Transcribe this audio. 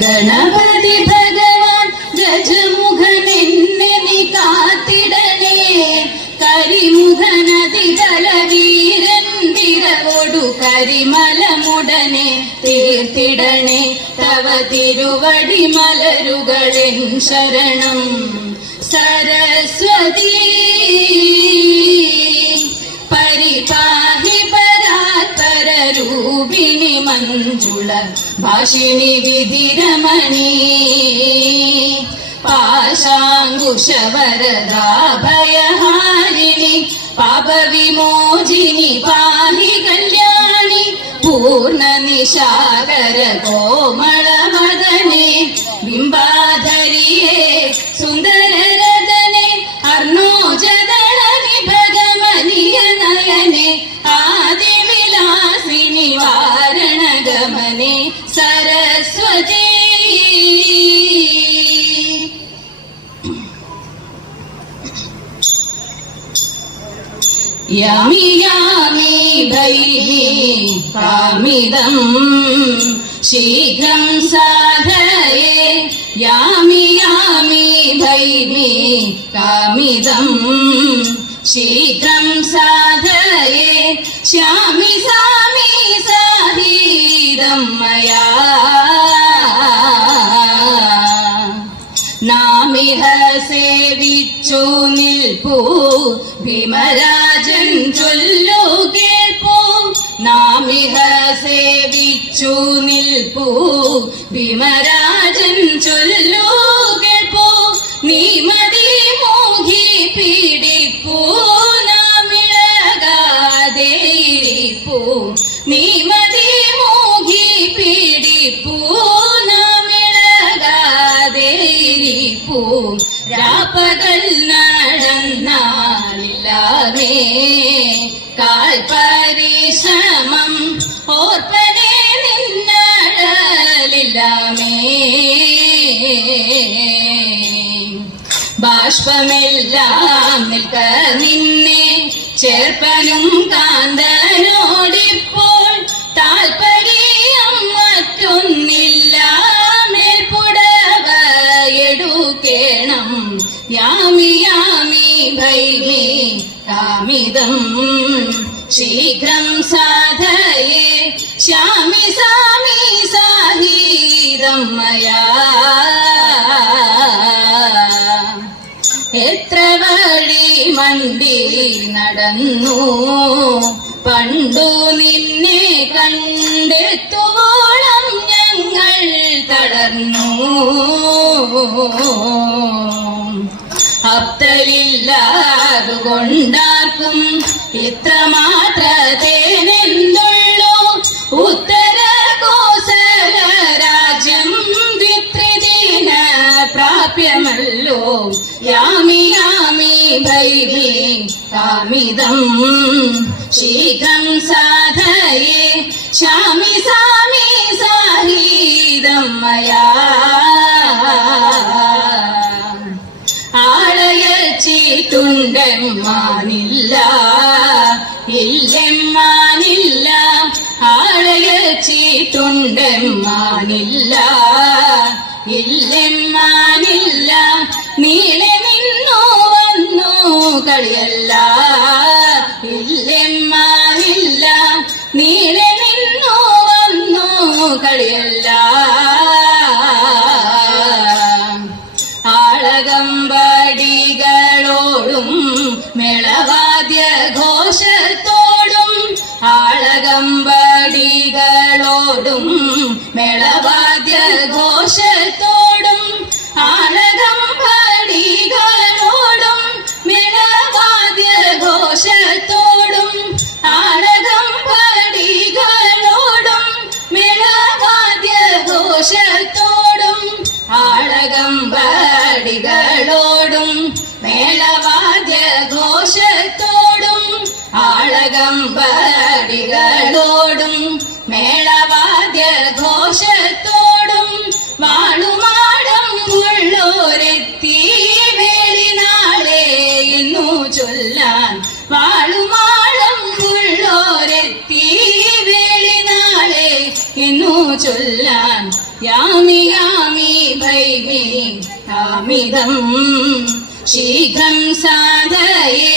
ഗണപതി ഭഗവാൻ ഗജമുഖനെന്നെ നീ കാത്തിടണേ. കരിമുഖനതി തിരവൊടു കരിമലമുടനെ തീർത്തിടണേ. തവ തിരുവടി മലരുകളെൻ ശരണം. സരസ്വതി ഭാഷിണി വിധിരമണി പാശാങ്കുശവരദാഭയഹാരിണി പാപവിമോചിനി പാഹി കല്യാണി പൂർണ നിശാകര കോമള സരസ്വതി. യാമി യാമി ഭൈമി കാമിദം. ശീഘ്രം സാധയേ. യാമി യാമി ഭൈമി കാമിദം. ശീഘ്രം സാധയേ. ശ്യാമി സാമി സാഹീദം സേവിച്ചു നിൽപ്പൂ ഭീമരാജൻ ചൊല്ലു കേൾപ്പൂ. നാമിഹ സേവിച്ചു നിൽപ്പൂ. ഭീമരാജൻ ചൊല്ലു നടന്നാളില്ലാമേ കാൽ പരിശ്രമം ഓർപ്പനെ നിന്നടലില്ലാമേ ബാഷ്പമെല്ലാം നിൽക്ക നിന്നെ ചേർപ്പനും കാന്തനോടിപ്പോൾ താൽപര്യം കാമിതം ശീഘ്രം സാധയേ. ശ്യാമി സാമി സാഹീതം മയാ. എത്ര വഴി മണ്ടി നടന്നു. പണ്ടു നിന്നെ കണ്ടെത്തുവോളം ഞങ്ങൾ തളർന്നു. അപ്തലില്ലാതുകൊണ്ടാർക്കും ഇത്രമാത്രത്തേനെന്തുള്ളൂ ഉത്തര കോസല രാജ്യം ദ്വിത്രിദിന പ്രാപ്യമല്ലോ. യാമി യാമി ഭൈമി കാമിതം. ശീഘ്രം സാധയേ ശാമി സാമി സാഹീതം മയാ ആളയച്ചിട്ടുണ്ടെമ്മാനില്ല ഇല്ലെമ്മാനില്ല. ആളയച്ചിട്ടുണ്ടെമ്മാനില്ല ഇല്ലെമ്മാനില്ല. നീളെ നിന്നു വന്നു കളിയല്ല. ഇല്ലെമ്മാനില്ല. നീളെ നിന്നു വന്നു കളിയല്ല. മേളവാദ്യ ഘോഷത്തോടും ആളകമ്പടികളോടും മേളവാദ്യ ഘോഷത്തോടും ആളകമ്പടികളോടും മേളവാദ്യ ഘോഷത്തോടും ആളകമ്പടികളോടും മേളവാദ്യ ഘോഷത്തോടും ആളകമ്പടികളോടും മേളവാദ്യ ആളകമ്പടികളോടും മേളവാദ്യ ഘോഷത്തോടും വാണുമാടം ഉള്ളോരെത്തി വേളിനാളെ എന്നു ചൊല്ലാൻ വാണുമാടം ഉള്ളോരെത്തി വേളിനാളെ എന്നു ചൊല്ലാൻ യാമി യാമി ഭൈമി ആമിതം ശീഘ്രം സാധയേ